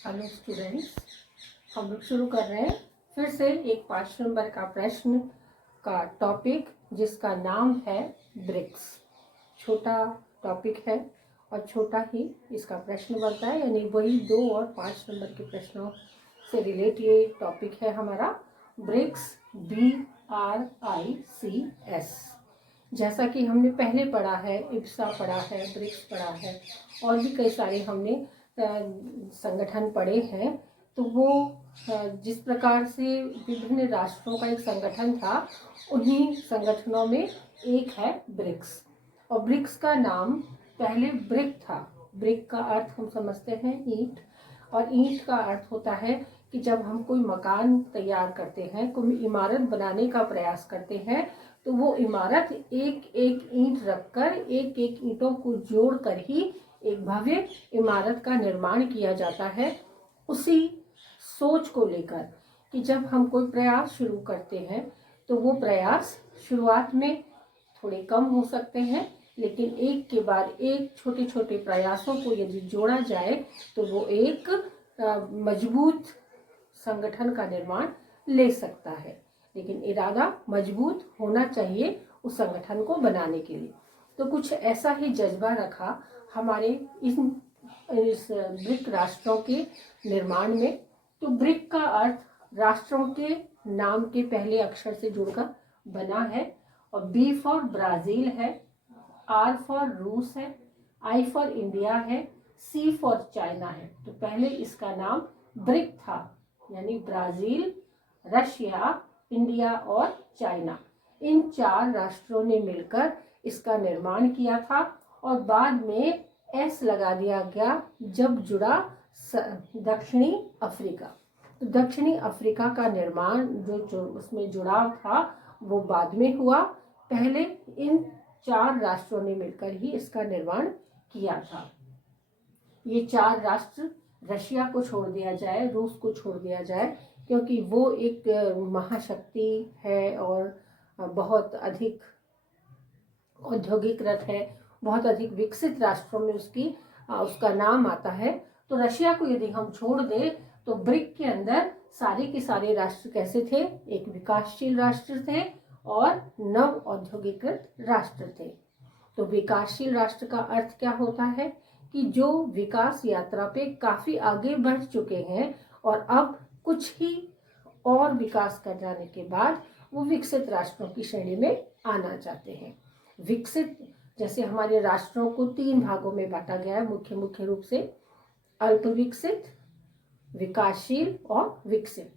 Hello students, हम लोग शुरू कर रहे हैं फिर से एक 5 नंबर का प्रश्न का टॉपिक जिसका नाम है ब्रिक्स। छोटा टॉपिक है और छोटा ही इसका प्रश्न बनता है, यानी वही 2 और 5 नंबर के प्रश्नों से रिलेट ये टॉपिक है हमारा ब्रिक्स, BRICS। जैसा कि हमने पहले पढ़ा है, इब्सा पढ़ा है, ब्रिक्स पढ़ा है और भी कई सारे हमने संगठन पढ़े हैं। तो वो जिस प्रकार से विभिन्न राष्ट्रों का एक संगठन था, उन्हीं संगठनों में एक है ब्रिक्स। और ब्रिक्स का नाम पहले ब्रिक था। ब्रिक का अर्थ हम समझते हैं ईंट, और ईंट का अर्थ होता है कि जब हम कोई मकान तैयार करते हैं, कोई इमारत बनाने का प्रयास करते हैं, तो वो इमारत एक एक ईंट रखकर, एक एक ईंटों को जोड़कर ही एक भव्य इमारत का निर्माण किया जाता है। उसी सोच को लेकर कि जब हम कोई प्रयास शुरू करते हैं तो वो प्रयास शुरुआत में थोड़े कम हो सकते हैं, लेकिन एक के बाद एक छोटे छोटे प्रयासों को यदि जोड़ा जाए तो वो एक मजबूत संगठन का निर्माण ले सकता है। लेकिन इरादा मजबूत होना चाहिए उस संगठन को बनाने के लिए। तो कुछ ऐसा ही जज्बा रखा हमारे इस ब्रिक राष्ट्रों के निर्माण में। तो ब्रिक का अर्थ राष्ट्रों के नाम के पहले अक्षर से जुड़कर बना है, और B फॉर ब्राज़ील है, R फॉर रूस है, I फॉर इंडिया है, C फॉर चाइना है। तो पहले इसका नाम ब्रिक था, यानी ब्राज़ील, रशिया, इंडिया और चाइना, इन 4 राष्ट्रों ने मिलकर इसका निर्माण किया था। और बाद में S लगा दिया गया जब जुड़ा दक्षिणी अफ्रीका। तो दक्षिणी अफ्रीका का निर्माण जो उसमें जुड़ाव था वो बाद में हुआ। पहले इन 4 राष्ट्रों ने मिलकर ही इसका निर्माण किया था। ये 4 राष्ट्र, रशिया को छोड़ दिया जाए, रूस को छोड़ दिया जाए, क्योंकि वो एक महाशक्ति है और बहुत अधिक औद्योगिकृत है, बहुत अधिक विकसित राष्ट्रों में उसका नाम आता है। तो रशिया को यदि हम छोड़ दें तो ब्रिक के अंदर सारे के सारे राष्ट्र कैसे थे? एक विकासशील राष्ट्र थे और नव औद्योगिकृत राष्ट्र थे। तो विकासशील राष्ट्र का अर्थ क्या होता है कि जो विकास यात्रा पे काफी आगे बढ़ चुके हैं और अब कुछ ही और विकास कर जाने के बाद वो विकसित राष्ट्रों की श्रेणी में आना चाहते हैं। विकसित, जैसे हमारे राष्ट्रों को 3 भागों में बांटा गया है मुख्य रूप से, अल्प विकसित, विकासशील और विकसित।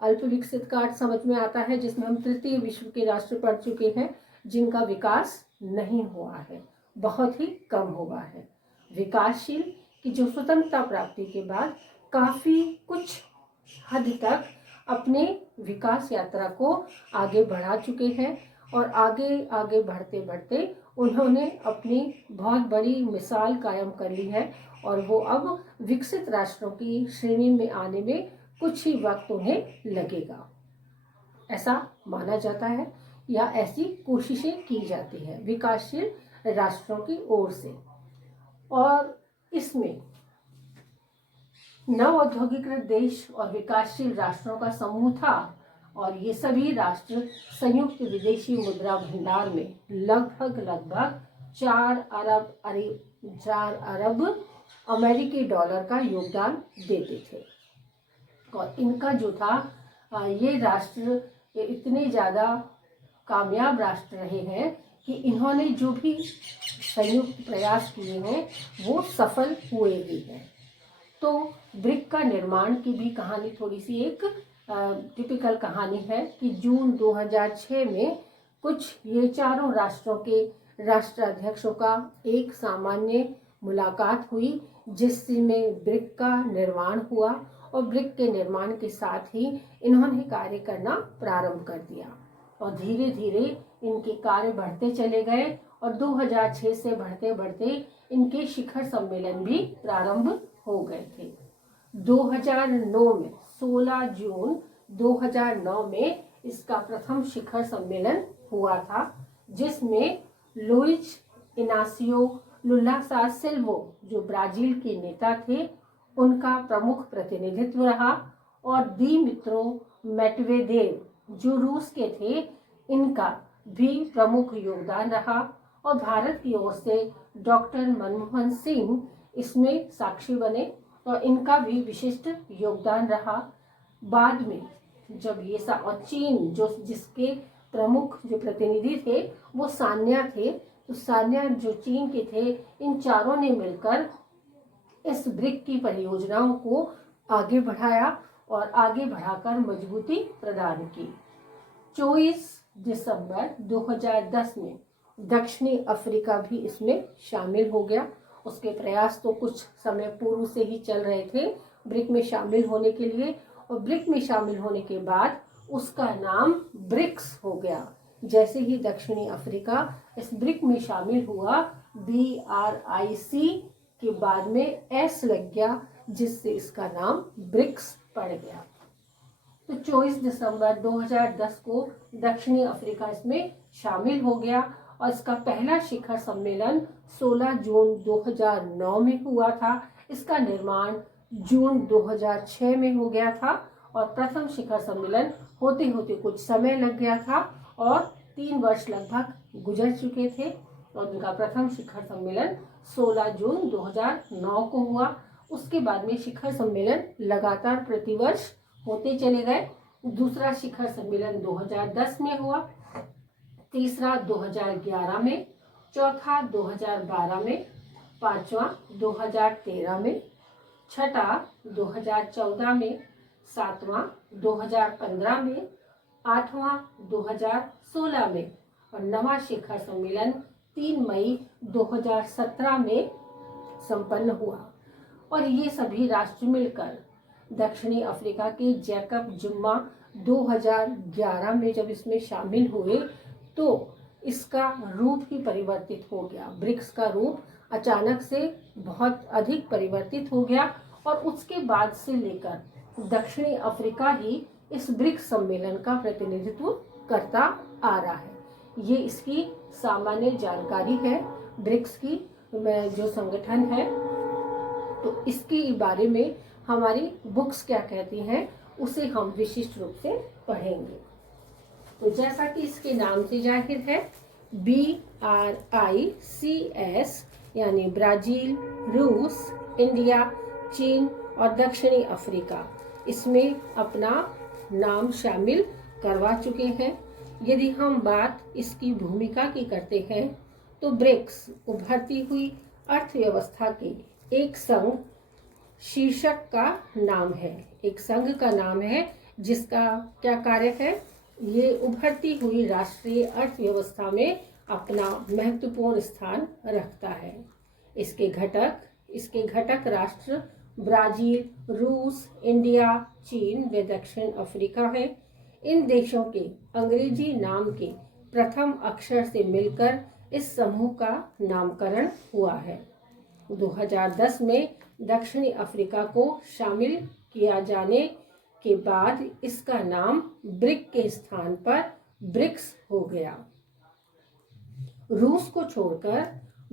अल्प विकसित का अर्थ समझ में आता है जिसमें हम तृतीय विश्व के राष्ट्र पढ़ चुके हैं, जिनका विकास नहीं हुआ है, बहुत ही कम हुआ है। विकासशील कि जो स्वतंत्रता प्राप्ति के बाद काफी कुछ हद तक अपने विकास यात्रा को आगे बढ़ा चुके हैं, और आगे आगे बढ़ते बढ़ते उन्होंने अपनी बहुत बड़ी मिसाल कायम कर ली है, और वो अब विकसित राष्ट्रों की श्रेणी में आने में कुछ ही वक्त उन्हें लगेगा, ऐसा माना जाता है या ऐसी कोशिशें की जाती है विकासशील राष्ट्रों की ओर से। और इसमें नव औद्योगिकृत देश और विकासशील राष्ट्रों का समूह था, और ये सभी राष्ट्र संयुक्त विदेशी मुद्रा भंडार में लगभग 4 अरब अमेरिकी डॉलर का योगदान देते थे। और इनका जो था, ये राष्ट्र इतने ज़्यादा कामयाब राष्ट्र रहे हैं कि इन्होंने जो भी संयुक्त प्रयास किए हैं वो सफल हुए भी हैं। तो ब्रिक का निर्माण की भी कहानी थोड़ी सी एक टिपिकल कहानी है कि जून 2006 में कुछ ये 4 राष्ट्रों के राष्ट्राध्यक्षों का एक सामान्य मुलाकात हुई, जिसमें ब्रिक का निर्माण हुआ, और ब्रिक के निर्माण के साथ ही इन्होंने कार्य करना प्रारंभ कर दिया, और धीरे धीरे इनके कार्य बढ़ते चले गए, और 2006 से बढ़ते बढ़ते इनके शिखर सम्मेलन भी प्रारंभ हो गए थे। 2009 में 16 जून 2009 में इसका प्रथम शिखर सम्मेलन हुआ था, जिसमें लुइज इनासियो लुला दा सिल्वा जो ब्राजील के नेता थे, उनका प्रमुख प्रतिनिधित्व रहा और दिमित्रो मेदवेदेव जो रूस के थे, इनका भी प्रमुख योगदान रहा और भारत की ओर से डॉक्टर मनमोहन सिंह इसमें साक्षी बने और इनका भी विशिष्ट योगदान रहा। बाद में जब ये और चीन जो जिसके प्रमुख जो प्रतिनिधि थे वो सान्या थे, तो सान्या जो चीन के थे, इन चारों ने मिलकर इस ब्रिक की परियोजनाओं को आगे बढ़ाया और आगे बढ़ाकर मजबूती प्रदान की। 24 दिसंबर 2010 में दक्षिणी अफ्रीका भी इसमें शामिल हो गया। उसके प्रयास तो कुछ समय पूर्व से ही चल रहे थे ब्रिक में शामिल होने के लिए, और ब्रिक में शामिल होने के बाद उसका नाम ब्रिक्स हो गया। जैसे ही दक्षिणी अफ्रीका इस ब्रिक में शामिल हुआ, BRIC के बाद में S लग गया, जिससे इसका नाम ब्रिक्स पड़ गया। तो 24 दिसंबर 2010 को दक्षिणी अफ्रीका इसमें शामिल हो गया और इसका पहला शिखर सम्मेलन 16 जून 2009 में हुआ था। इसका निर्माण जून 2006 में हो गया था और प्रथम शिखर सम्मेलन होते होते कुछ समय लग गया था और 3 वर्ष लगभग गुजर चुके थे और उनका प्रथम शिखर सम्मेलन 16 जून 2009 को हुआ। उसके बाद में शिखर सम्मेलन लगातार प्रतिवर्ष होते चले गए। दूसरा शिखर सम्मेलन 2010 में हुआ, तीसरा 2011 में, चौथा 2012 में, पांचवा 2013 में, छठा 2014 में, सातवां 2015 में, आठवां 2016 में और नवा शिखर सम्मेलन 3 मई 2017 में संपन्न हुआ। और ये सभी राष्ट्र मिलकर दक्षिणी अफ्रीका के जैकब जुम्मा 2011 में जब इसमें शामिल हुए तो इसका रूप ही परिवर्तित हो गया। ब्रिक्स का रूप अचानक से बहुत अधिक परिवर्तित हो गया और उसके बाद से लेकर दक्षिणी अफ्रीका ही इस ब्रिक्स सम्मेलन का प्रतिनिधित्व करता आ रहा है। ये इसकी सामान्य जानकारी है ब्रिक्स की, जो संगठन है। तो इसके बारे में हमारी बुक्स क्या कहती हैं उसे हम विशिष्ट रूप से पढ़ेंगे। तो जैसा कि इसके नाम से जाहिर है, BRICS यानी ब्राजील, रूस, इंडिया, चीन और दक्षिणी अफ्रीका इसमें अपना नाम शामिल करवा चुके हैं। यदि हम बात इसकी भूमिका की करते हैं तो ब्रिक्स उभरती हुई अर्थव्यवस्था के एक संघ शीर्षक का नाम है, एक संघ का नाम है जिसका क्या कार्य है, ये उभरती हुई राष्ट्रीय अर्थव्यवस्था में अपना महत्वपूर्ण स्थान रखता है। इसके घटक राष्ट्र ब्राजील, रूस, इंडिया, चीन व दक्षिण अफ्रीका है। इन देशों के अंग्रेजी नाम के प्रथम अक्षर से मिलकर इस समूह का नामकरण हुआ है। 2010 में दक्षिणी अफ्रीका को शामिल किया जाने के बाद इसका नाम ब्रिक के स्थान पर ब्रिक्स हो गया। रूस को छोड़कर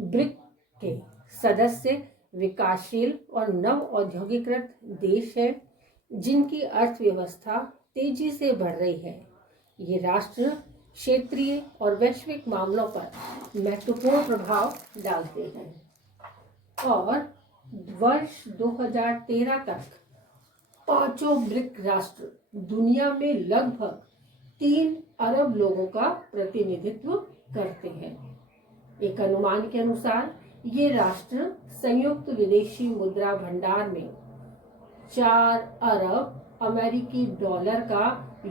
ब्रिक के सदस्य विकासशील और नव औद्योगिकृत देश हैं जिनकी अर्थव्यवस्था तेजी से बढ़ रही है। ये राष्ट्र क्षेत्रीय और वैश्विक मामलों पर महत्वपूर्ण प्रभाव डालते हैं और वर्ष 2013 तक पांचों ब्रिक राष्ट्र दुनिया में लगभग 3 अरब लोगों का प्रतिनिधित्व करते हैं। एक अनुमान के अनुसार ये राष्ट्र संयुक्त विदेशी मुद्रा भंडार में 4 अरब अमेरिकी डॉलर का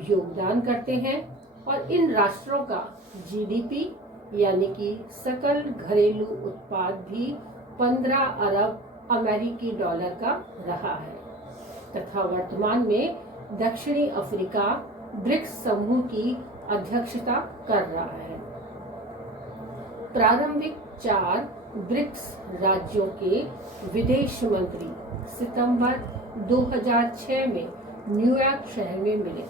योगदान करते हैं और इन राष्ट्रों का GDP यानी कि सकल घरेलू उत्पाद भी 15 अरब अमेरिकी डॉलर का रहा है तथा वर्तमान में दक्षिणी अफ्रीका ब्रिक्स समूह की अध्यक्षता कर रहा है। प्रारंभिक 4 ब्रिक्स राज्यों के विदेश मंत्री सितंबर 2006 में न्यूयॉर्क शहर में मिले।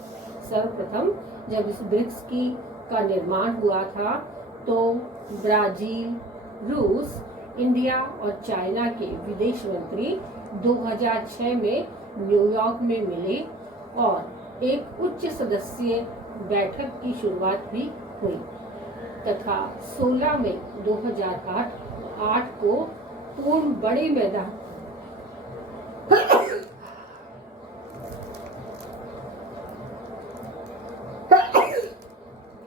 सर्वप्रथम जब इस ब्रिक्स का निर्माण हुआ था तो ब्राजील, रूस, इंडिया और चाइना के विदेश मंत्री 2006 में न्यूयॉर्क में मिले और एक उच्च सदस्यीय बैठक की शुरुआत भी हुई तथा 16 मई 2008 को पूर्ण बड़े मैदान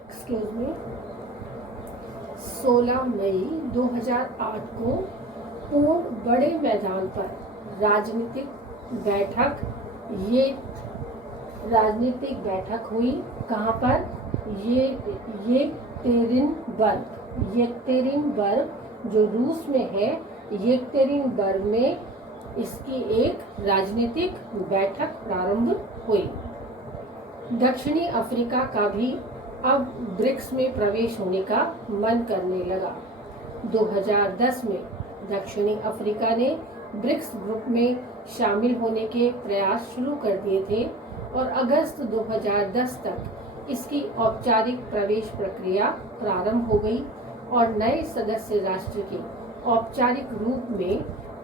एक्सक्यूज मी 16 मई 2008 को पूर्ण बड़े मैदान पर राजनीतिक बैठक हुई। कहाँ पर? येक्तेरिनबर्ग जो रूस में है, येक्तेरिनबर्ग में इसकी एक राजनीतिक बैठक प्रारंभ हुई। दक्षिणी अफ्रीका का भी अब ब्रिक्स में प्रवेश होने का मन करने लगा। 2010 में दक्षिणी अफ्रीका ने ब्रिक्स ग्रुप में शामिल होने के प्रयास शुरू कर दिए थे और अगस्त 2010 तक इसकी औपचारिक प्रवेश प्रक्रिया प्रारंभ हो गई और नए सदस्य राष्ट्र के औपचारिक रूप में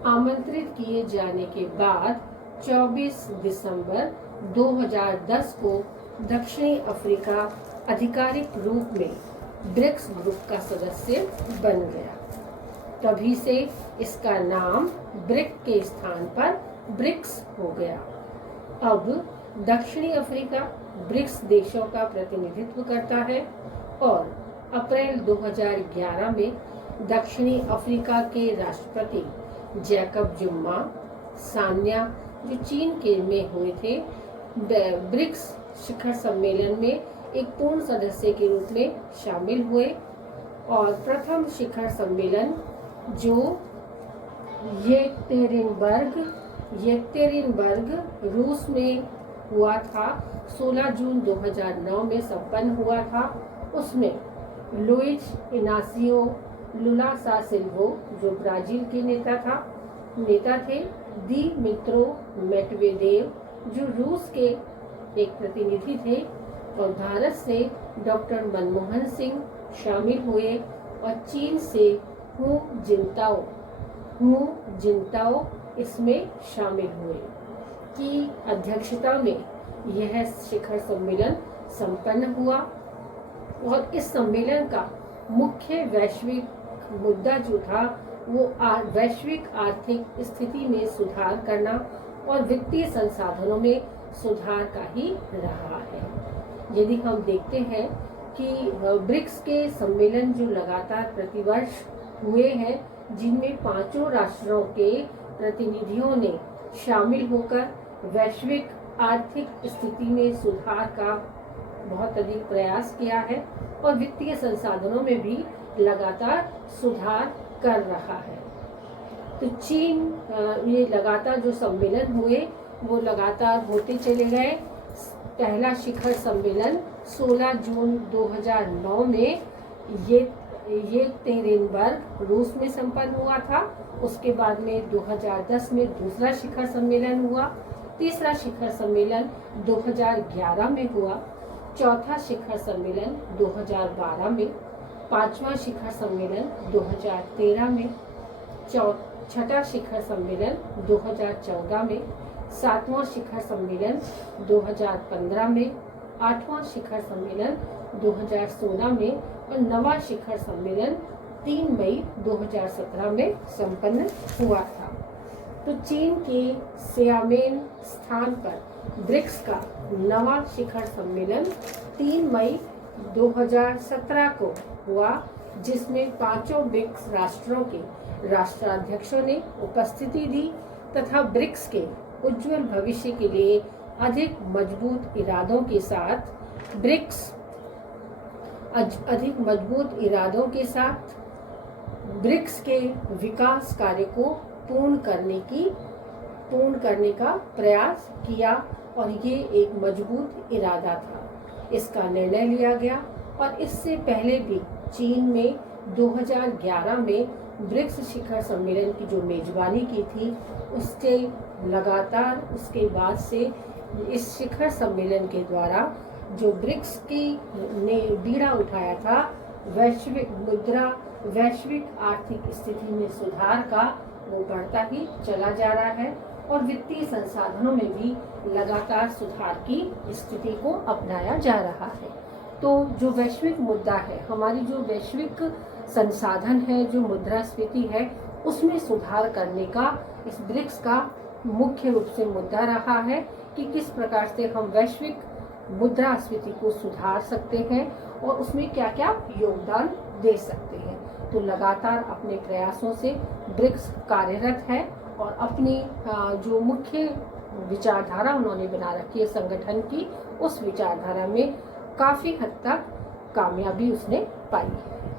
आमंत्रित किए जाने के बाद 24 दिसंबर 2010 को दक्षिणी अफ्रीका आधिकारिक रूप में ब्रिक्स ग्रुप का सदस्य बन गया। तभी से इसका नाम ब्रिक के स्थान पर ब्रिक्स हो गया। अब दक्षिणी अफ्रीका ब्रिक्स देशों का प्रतिनिधित्व करता है और अप्रैल 2011 में दक्षिणी अफ्रीका के राष्ट्रपति जैकब जुमा सान्या जो चीन के में हुए थे, ब्रिक्स शिखर सम्मेलन में एक पूर्ण सदस्य के रूप में शामिल हुए और प्रथम शिखर सम्मेलन जो येक्तेरिनबर्ग रूस में हुआ था 16 जून 2009 में संपन्न हुआ था। उसमें लुइज इनासियो लुला सा सिल्वो जो ब्राजील के नेता थे, दिमित्रो मेडवेदेव जो रूस के एक प्रतिनिधि थे और भारत से डॉक्टर मनमोहन सिंह शामिल हुए और चीन से हु जिनताओ इसमें शामिल हुए की अध्यक्षता में यह शिखर सम्मेलन संपन्न हुआ और इस सम्मेलन का मुख्य वैश्विक मुद्दा जो था वो वैश्विक आर्थिक स्थिति में सुधार करना और वित्तीय संसाधनों में सुधार का ही रहा है। यदि हम देखते हैं कि ब्रिक्स के सम्मेलन जो लगातार प्रतिवर्ष हुए हैं, जिनमें 5 राष्ट्रों के प्रतिनिधियों ने शामिल होकर वैश्विक आर्थिक स्थिति में सुधार का बहुत अधिक प्रयास किया है और वित्तीय संसाधनों में भी लगातार सुधार कर रहा है। तो चीन ये लगातार जो सम्मेलन हुए वो लगातार होते चले गए। पहला शिखर सम्मेलन 16 जून 2009 में येक्तेरिनबर्ग रूस में संपन्न हुआ था। उसके बाद में 2010 में दूसरा शिखर सम्मेलन हुआ, तीसरा शिखर सम्मेलन 2011 में हुआ, चौथा शिखर सम्मेलन 2012 में, पांचवा शिखर सम्मेलन 2013 में, छठा शिखर सम्मेलन 2014 में, सातवां शिखर सम्मेलन 2015 में, आठवां शिखर सम्मेलन 2016 में और नवा शिखर सम्मेलन 3 मई 2017 में संपन्न हुआ था। तो चीन के सियामेन स्थान पर ब्रिक्स का नवा शिखर सम्मेलन 3 मई 2017 को हुआ, जिसमें 5 ब्रिक्स राष्ट्रों के राष्ट्राध्यक्षों ने उपस्थिति दी तथा ब्रिक्स के उज्जवल भविष्य के लिए अधिक मजबूत इरादों के साथ ब्रिक्स के विकास कार्य को पूर्ण करने का प्रयास किया और ये एक मजबूत इरादा था। इसका निर्णय लिया गया और इससे पहले भी चीन में 2011 में ब्रिक्स शिखर सम्मेलन की जो मेजबानी की थी, उसके लगातार उसके बाद से इस शिखर सम्मेलन के द्वारा जो ब्रिक्स की ने बीड़ा उठाया था वैश्विक मुद्रा, वैश्विक आर्थिक स्थिति में सुधार का, वो बढ़ता ही चला जा रहा है और वित्तीय संसाधनों में भी लगातार सुधार की स्थिति को अपनाया जा रहा है। तो जो वैश्विक मुद्दा है, हमारी जो वैश्विक संसाधन है, जो मुद्रास्फीति है, उसमें सुधार करने का इस ब्रिक्स का मुख्य रूप से मुद्दा रहा है कि किस प्रकार से हम वैश्विक मुद्रास्फीति को सुधार सकते हैं और उसमें क्या क्या योगदान दे सकते हैं। तो लगातार अपने प्रयासों से ब्रिक्स कार्यरत है और अपनी जो मुख्य विचारधारा उन्होंने बना रखी है संगठन की, उस विचारधारा में काफ़ी हद तक कामयाबी उसने पाई है।